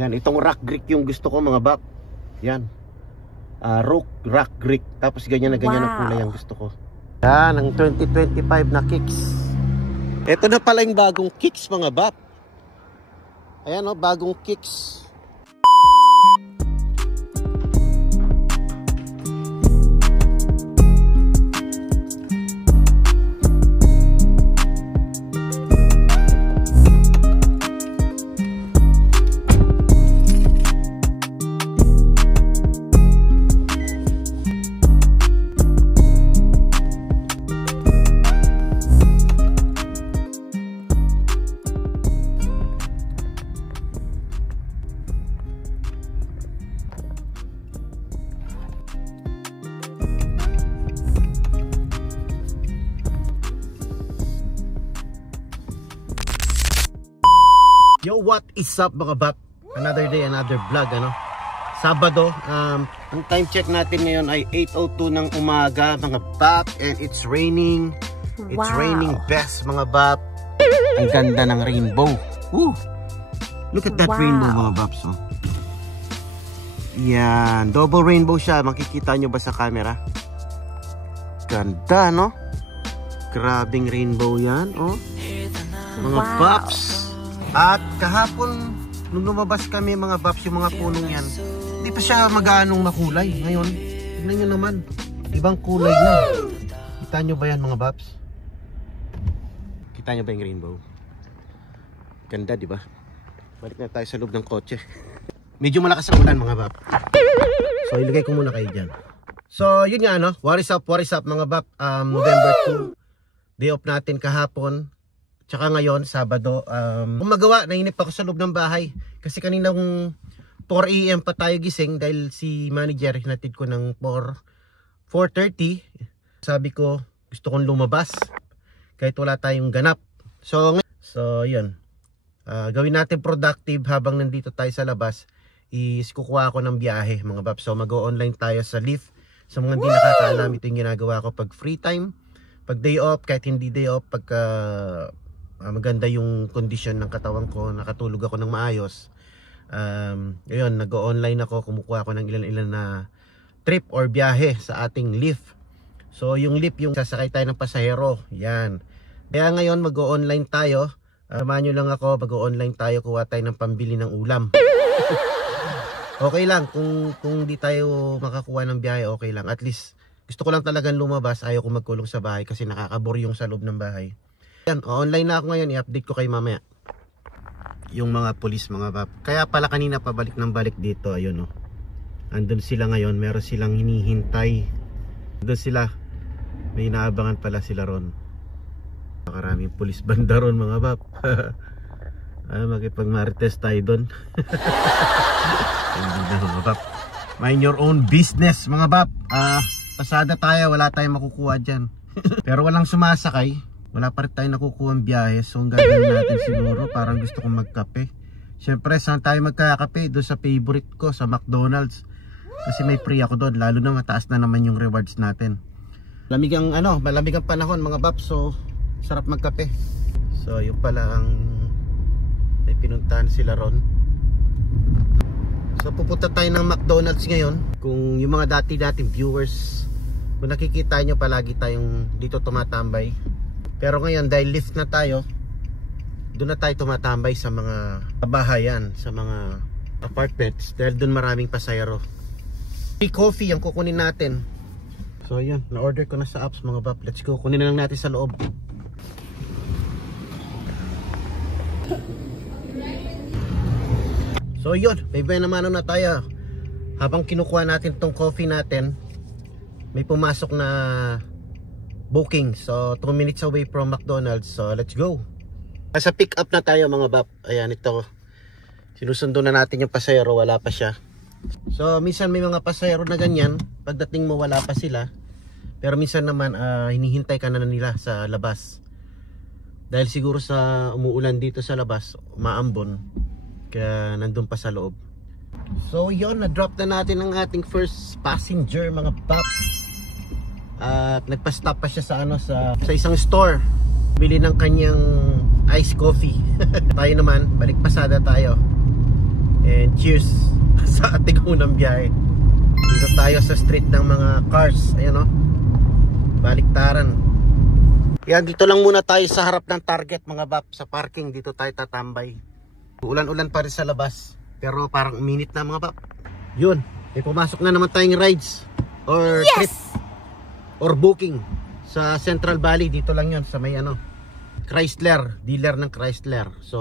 Yan, itong rock brick yung gusto ko mga bap. Yan. Rock brick. Tapos ganyan na ganyan ang kulay ang gusto ko. Yan, ang 2025 na kicks. Ito na pala yung bagong kicks mga bap. Ayan o, bagong kicks. Yo, what is up mga bap? Another day, another vlog, ano? Sabado, ang time check natin ngayon ay 8:02 ng umaga mga bap. And it's raining. It's raining best mga bap. Ang ganda ng rainbow. Woo! Look at that rainbow mga baps, oh. Yan, double rainbow siya. Makikita nyo ba sa camera? Ganda, no? Grabing rainbow yan, oh. Mga baps. At kahapon, nung lumabas kami mga baps, yung mga punong yan, hindi pa siya mag-aanong makulay. Ngayon, tignan nyo naman, ibang kulay na. Kita nyo ba yan mga baps? Kita nyo ba yung rainbow? Ganda, di ba? Balik na tayo sa loob ng kotse. Medyo malakas ang ulan mga bap. So, ilagay ko muna kayo dyan. So, yun nga, no? What is up mga bap? November 2, day off natin kahapon. Tsaka ngayon, Sabado, kumagawa, nainip ako sa loob ng bahay. Kasi kaninang 4 AM pa tayo gising dahil si manager hinatid ko ng 4:30. Sabi ko, gusto kong lumabas kahit wala tayong ganap. So yun. Gawin natin productive habang nandito tayo sa labas. Kukuha ako ng biyahe mga bab. So mag-o-online tayo sa Lyft. Sa mga hindi nakakaalam, ito yung ginagawa ko pag free time. Pag day off, kahit hindi day off, pagka maganda yung condition ng katawan ko, nakatulog ako ng maayos, ayun, nag-o-online ako, kumukuha ako ng ilan-ilan na trip or biyahe sa ating Lyft. So yung Lyft, yung sasakay tayo ng pasahero, yan. Kaya ngayon mag-o-online tayo, samahan nyo lang ako, mag-o-online tayo, kuha tayo ng pambili ng ulam. Okay lang, kung di tayo makakuha ng biyahe, okay lang. At least, gusto ko lang talagang lumabas, ayaw ko magkulong sa bahay kasi nakakabor yung sa loob ng bahay. Yan, online na ako ngayon, i-update ko kayo mamaya yung mga pulis mga bab. Kaya pala kanina pabalik ng balik dito, ayun, oh. Andun sila ngayon, meron silang hinihintay. Andun sila, may inaabangan pala sila ron. Maraming pulis banda ron mga bab. Makipagmarites tayo doon. Hindi na mga bab. Mind your own business mga bab. Pasada tayo, wala tayong makukuha dyan. Pero walang sumasakay, wala pa rin tayo nakukuha ang biyahe. So ang gagawin natin siguro, parang gusto kong magkape. Syempre saan tayo magkakape? Doon sa favorite ko, sa McDonald's. Kasi may free ako doon, lalo na mataas na naman yung rewards natin. Malamig ang panahon mga bab. So sarap magkape. So yung pala ang may pinuntahan sila ron. So pupunta tayo ng McDonald's ngayon. Kung yung mga dati-dating viewers, kung nakikita nyo, palagi tayong dito tumatambay. Pero ngayon dahil lift na tayo, doon na tayo tumatambay sa mga bahayan, sa mga apartments, dahil doon maraming pasayero. Coffee ang kukunin natin. So yun, na-order ko na sa apps mga bab. Let's go, kunin na lang natin sa loob. So yun, may naman na tayo. Habang kinukuha natin tong coffee natin, may pumasok na booking. So 2 minutes away from McDonald's. So let's go. Sa pick up na tayo mga bab. Ayan, ito. Sinusundo na natin yung pasahero, wala pa siya. So minsan may mga pasahero na ganyan, pagdating mo wala pa sila. Pero minsan naman hinihintay ka na nila sa labas. Dahil siguro sa umuulan dito sa labas, umaambon. Kaya nandun pa sa loob. So yun, na-drop na natin ang ating first passenger mga bab. At nagpa-stop pa siya sa isang store. Bili ng kanyang iced coffee. Tayo naman, balik pasada tayo. And cheers sa ating unang biyahe. Dito tayo sa street ng mga cars. Ayan o, baliktaran. Yan, dito lang muna tayo sa harap ng Target mga bap. Sa parking, dito tayo tatambay. Ulan-ulan pa rin sa labas, pero parang minute na mga bap. Yun, may pumasok na naman tayong rides or trip or booking sa Central Valley. Dito lang yun sa may ano, Chrysler, dealer ng Chrysler. So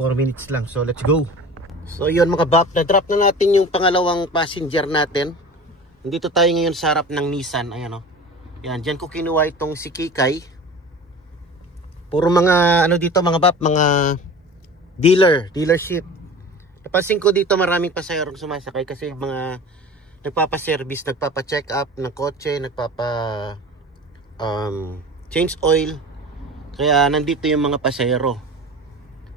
4 minutes lang, so let's go. So yun mga bap, na-drop na natin yung pangalawang passenger natin. Nandito tayo ngayon sa harap ng Nissan. Ayan o, yan, dyan ko kinuha itong si Kikay. Puro mga ano dito mga bap, mga dealership. Napansin ko dito maraming pasahero sumasakay kasi mga nagpapa-service, nagpapa-check up ng kotse, change oil. Kaya nandito yung mga pasahero.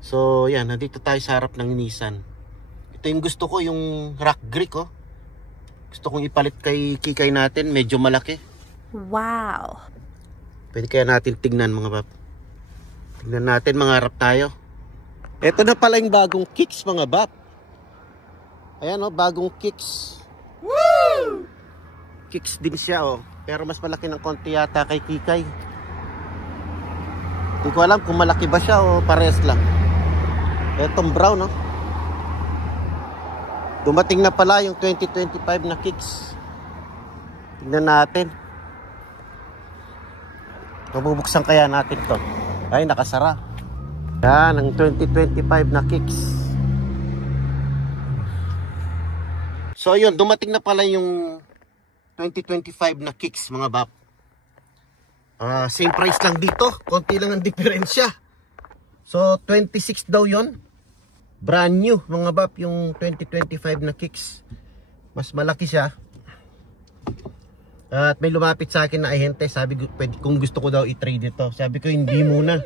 So yan, nandito tayo sa harap ng Nissan. Ito yung gusto ko, yung rock brick oh. Gusto kong ipalit kay Kikay natin, medyo malaki. Wow. Pwede kaya natin tignan mga bab. Tignan natin, mga harap tayo. Ito na pala yung bagong kicks mga bab. Ayan oh, bagong kicks. Woo! Kicks din siya oh. Pero mas malaki ng konti yata kay Kikay. Hindi ko alam kung malaki ba siya o parehas lang. Etong brown oh. Dumating na pala yung 2025 na kicks. Tignan natin. Mabubuksan kaya natin to. Ay, nakasara. Yan, ang 2025 na kicks. So yun, dumating na pala yung 2025 na kicks mga bap. Same price lang dito. Konti lang ang diferensya. So 26 daw yun. Brand new mga bap, yung 2025 na kicks. Mas malaki siya. At may lumapit sa akin na ahente. Sabi kung gusto ko daw i-trade ito. Sabi ko hindi muna.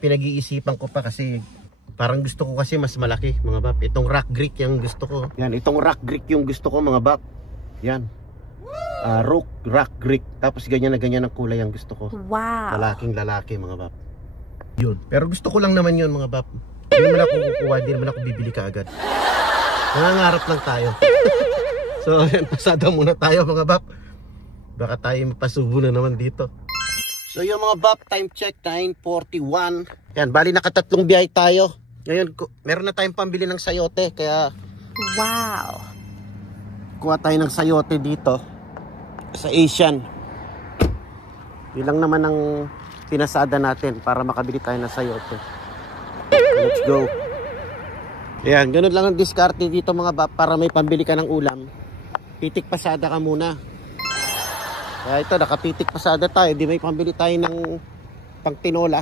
Pinag-iisipan ko pa kasi parang gusto ko kasi mas malaki mga bap. Itong rock brick yung gusto ko. Yan, itong rock brick yung gusto ko mga bap. Yan. Rock brick. Tapos ganyan na ganyan ang kulay ang gusto ko. Wow. Lalaking lalaki mga bap. Yun. Pero gusto ko lang naman yun mga bap. Hindi naman ako kukuha, hindi naman ako bibili kaagad. Nangangarap lang tayo. So yan, pasada muna tayo mga bap. Baka tayo mapasubo na naman dito. So yung mga bap, time check 9:41. Yan, bali nakatatlong biyahe tayo. Ngayon, meron na tayong pambili ng sayote. Kaya wow, kuha tayo ng sayote dito sa Asian. Yun lang naman ang pinasada natin para makabili tayo ng sayote. Let's go. Ayan, ganun lang ang diskarte dito mga bap. Para may pambili ka ng ulam, pitik pasada ka muna. Kaya ito, nakapitik pasada tayo. Di may pambili tayo ng pang tinola.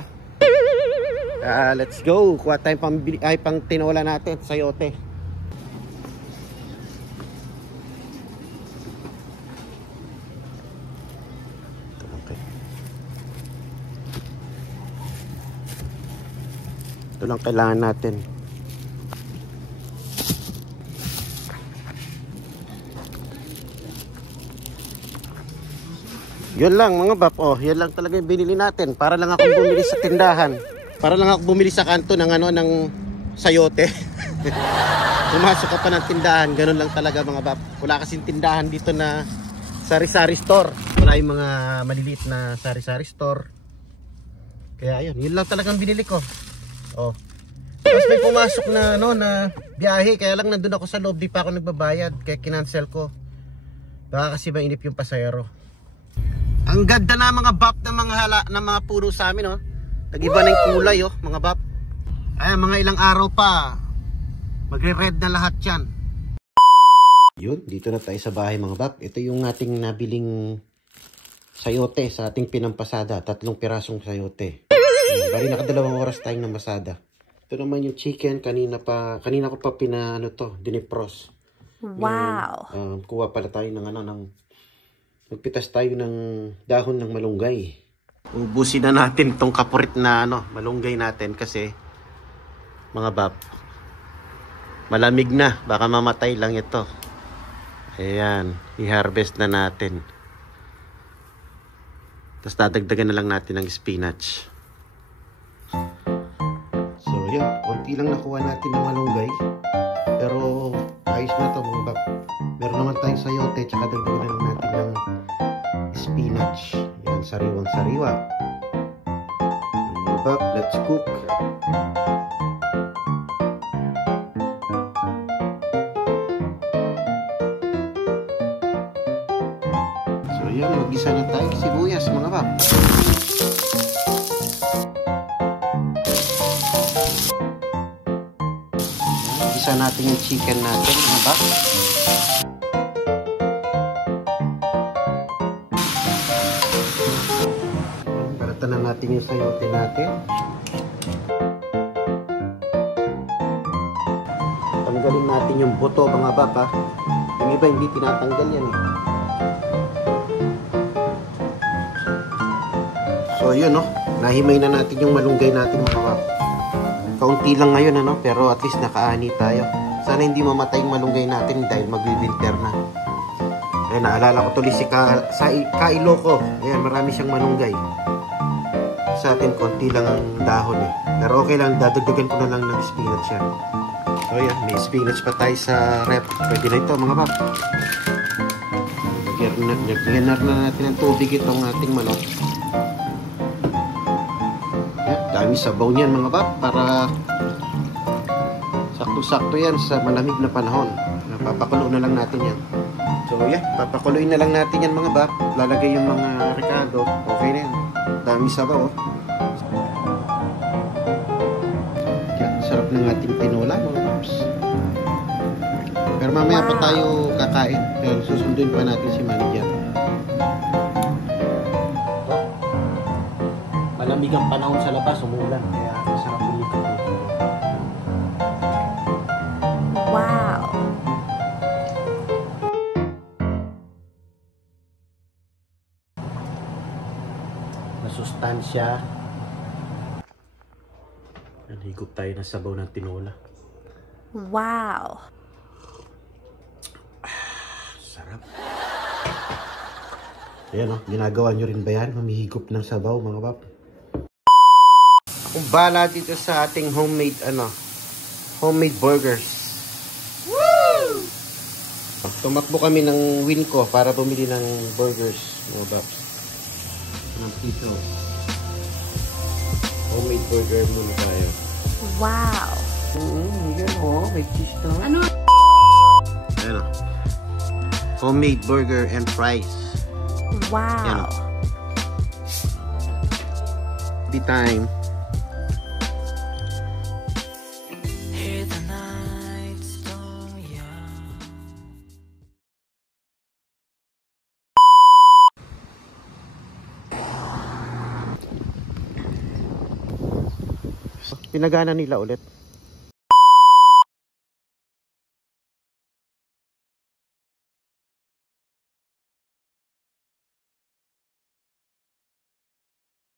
Let's go. Kuha tayong pambili, pang tinola natin, sayote. Ito lang kailangan natin. Yun lang mga bap. Oh, yan lang talaga yung binili natin. Para lang akong bumili sa tindahan. Para lang ako bumili sa kanto ng ano, ng sayote. Pumasok ka pa ng tindahan. Ganun lang talaga mga bap. Wala kasing tindahan dito na sari-sari store. Wala yung mga maliliit na sari-sari store. Kaya ayun, yun lang talagang binili ko. Oh. Tapos may pumasok na ano na biyahe, kaya lang nandun ako sa loob, di pa ako nagbabayad, kaya kinancel ko. Baka kasi mainip yung pasahero. Ang ganda na mga bap ng mga puno sa amin oh. Nag-iba na yung kulay oh, mga bap. Ay, mga ilang araw pa magre-red na lahat 'yan. Yun, dito na tayo sa bahay mga bap. Ito yung ating nabiling sayote sa ating pinampasada, 3 pirasong sayote. Bali nakadalawang oras tayong namasada. Ito naman yung chicken, kanina ko pa dinipros. Wow. Kuha pala tayo nagpitas tayo ng dahon ng malunggay. Ubusin na natin tong kapurit na malunggay natin kasi mga bab, malamig na, baka mamatay lang ito. Ayan, i-harvest na natin. Tapos dadagdagan na lang natin ng spinach. So yan, konti lang nakuha natin ng malunggay. Pero ayos na to mga bab. Meron naman tayong sayote, tsaka dagdagan lang natin ng spinach. Yan, sariwang sariwa. Mga bab, let's cook. So yan, mag-isa na tayo sibuyas mga bab. Isa natin yung chicken natin, mga bab. Baratan na natin yung sayote natin. Tanggalin natin yung buto, mga bab, ha. Yung iba hindi tinatanggal yan, eh. So, yun, no. Nahimay na natin yung malunggay natin, mga bab. Kaunti lang ngayon, ano, pero at least nakaani tayo. Sana hindi mamatay yung malunggay natin dahil mag-winter na. Ayun, naalala ko tuloy si Kailoco. Ayan, marami siyang malunggay. Sa atin, konti lang ang dahon eh. Pero okay lang, dadagdagan ko na lang ng spinach yan. So yan, may spinach pa tayo sa rep. Pwede na ito, mga bab. Lagyan na natin ng tubig itong ating manok. Dami sabaw niyan mga bab para sakto-sakto yan sa malamig na panahon. Papakulo na lang natin yan. So yeah, papakuluin na lang natin yan mga bab. Lalagay yung mga rekado. Okay na yan. Dami sabaw. Yan, sarap ng ating tinola mga babs. Pero mamaya pa tayo kakain. Pero susunduin pa natin si manager. Malamig ang panahon sa labas, umulan. Kaya masarap umikot dito. Wow. Masustansya. Nalihigop tayo ng sabaw ng tinola. Wow. Sarap. Ayan o, ginagawa nyo rin ba yan? Humihigop ng sabaw mga bab. Akong bala dito sa ating homemade burgers. Woo! Tumakbo kami ng Winco para bumili ng burgers mga babs. Dito. Homemade burger muna tayo. Wow. Yan o, may cheese na. Ano? Ayan o. Homemade burger and fries. Wow. Yan o. Be time. Pinagana nila ulit.